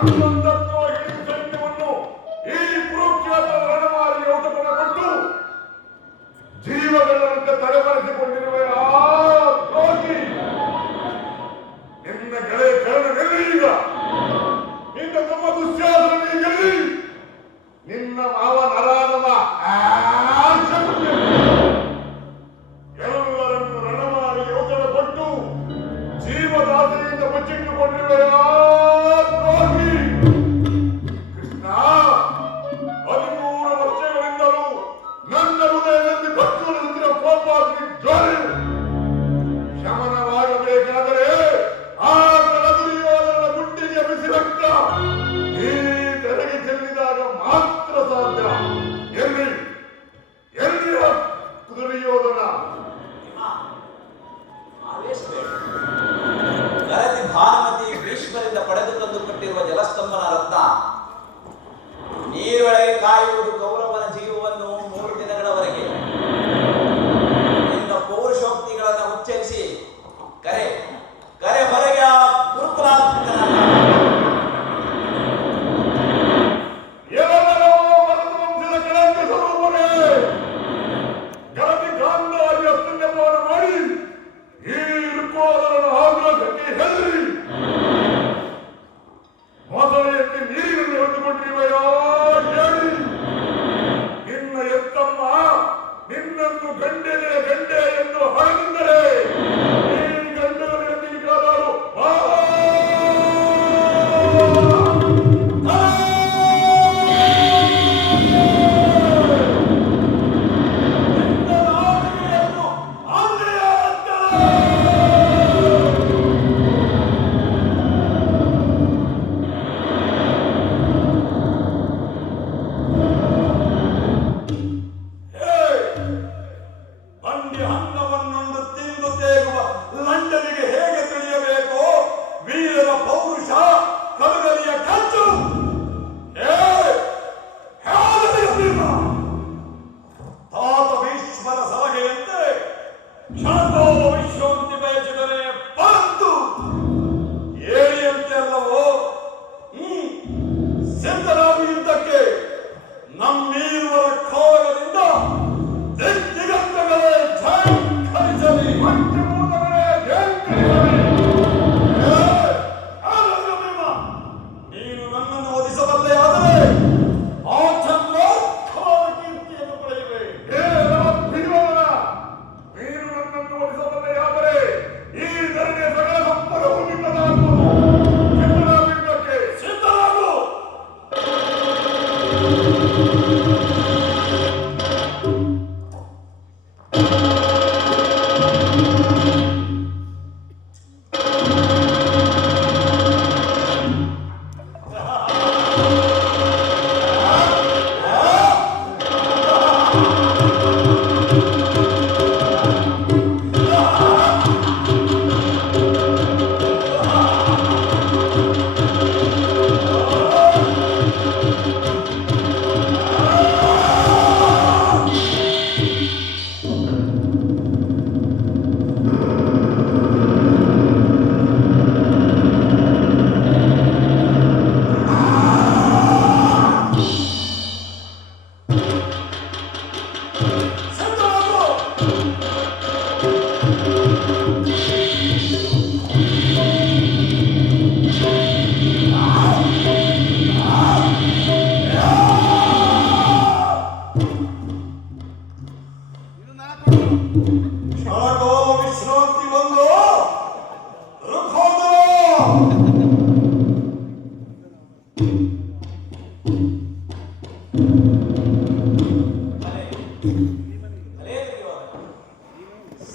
ಹನ್ನೊಂದಕ್ಕೂ ಹಿಡಿದು ಸೈನ್ಯವನ್ನು ಈ ಕುರುಕ್ಷೇತ್ರ ರಣಮಾರಿಗೆ ಔತಣ ಕೊಟ್ಟು ಜೀವಗಳಂತೆ ತಲೆಮರೆಸಿಕೊಂಡಿರುವ ಆ ದ್ರೋಹಿ ನಿನ್ನ ಗೆಳೆಯ ಕರ್ಣನಲ್ಲಿ ಈಗ ನಿನ್ನ ತಮ್ಮ ದುಶ್ಯಾಸನಿಗೆ ನಿನ್ನ ಮಾವ ನರಾಧಮ ಎಲ್ಲರನ್ನು ರಣಮಾರಿಗೆ ಔತಣ ಕೊಟ್ಟು ಜೀವದಾಸೆಯಿಂದ ಮುಚ್ಚಿಟ್ಟುಕೊಂಡಿರುವ ದ್ರೋಹಿ ಕೃಷ್ಣ 13 ವರ್ಷಗಳಿಂದಲೂ ನನ್ನ ಹೃದಯದಲ್ಲಿ ಭಕ್ತರು ಕೋಪಾಗ್ನಿ ಜ್ವಾಲೆ ಶಮನವಾಗಬೇಕಾದರೆ ಆ ಕಳದುರಿಯೋದರ ಗುಂಡಿಗೆ ಬಿಸಿ ರಕ್ತ ಈ ತೆರೆಗೆ ಚೆಲ್ಲಿದಾಗ ಮಾತ್ರ ಸಾಧ್ಯ. ಎಲ್ಲಿ ದುರ್ಯೋಧನ ಗರತಿ ಭಾನುಮತಿ ಭೀಷ್ಮರಿಂದ ಪಡೆದು ತಂದುಕೊಟ್ಟಿರುವ ಜಲಸ್ತಂಭನ ರತ್ನ ನೀರೊಳಗೆ ಕಾಯುವುದು ಕೌರವನ ಜೀವವನ್ನು 3 ದಿನಗಳವರೆಗೆ. ನಿನ್ನ ಪೌರುಷೋಕ್ತಿಗಳನ್ನು ಉಚ್ಚರಿಸಿ ಕರೆ ಹೊರಗೆ ಆ ಮೊದಲೆಯಲ್ಲಿ ನೀರಿನಲ್ಲಿ ಹೊಂದಿಕೊಂಡಿರುವೆಯೋ ಹೇಳಿ ನಿನ್ನ ಎತ್ತಮ್ಮ ನಿನ್ನನ್ನು ಗಂಡೆ ಎಂದು ಹೊರಗಿದ್ದರೆ ಈ ಗಂಡನಿಗಾದರು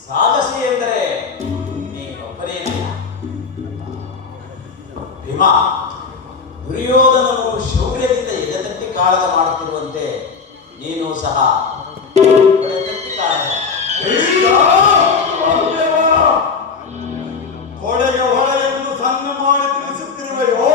ಸಾಹಸಿ ಎಂದರೆ ನೀನೊಬ್ಬನೇ ಭೀಮ. ದುರ್ಯೋಧನನು ಶೌರ್ಯದಿಂದ ಎದೆತಟ್ಟಿ ಕಾಳಗ ಮಾಡುತ್ತಿರುವಂತೆ ನೀನು ಸಹ ಎದೆತಟ್ಟಿ ಕಾಳಗ. ಹೊಳೆಗೆ ಹೊಳೆಯನ್ನು ಸಣ್ಣ ಮಾಡಿ ತಿಳಿಸುತ್ತಿರುವೆಯೋ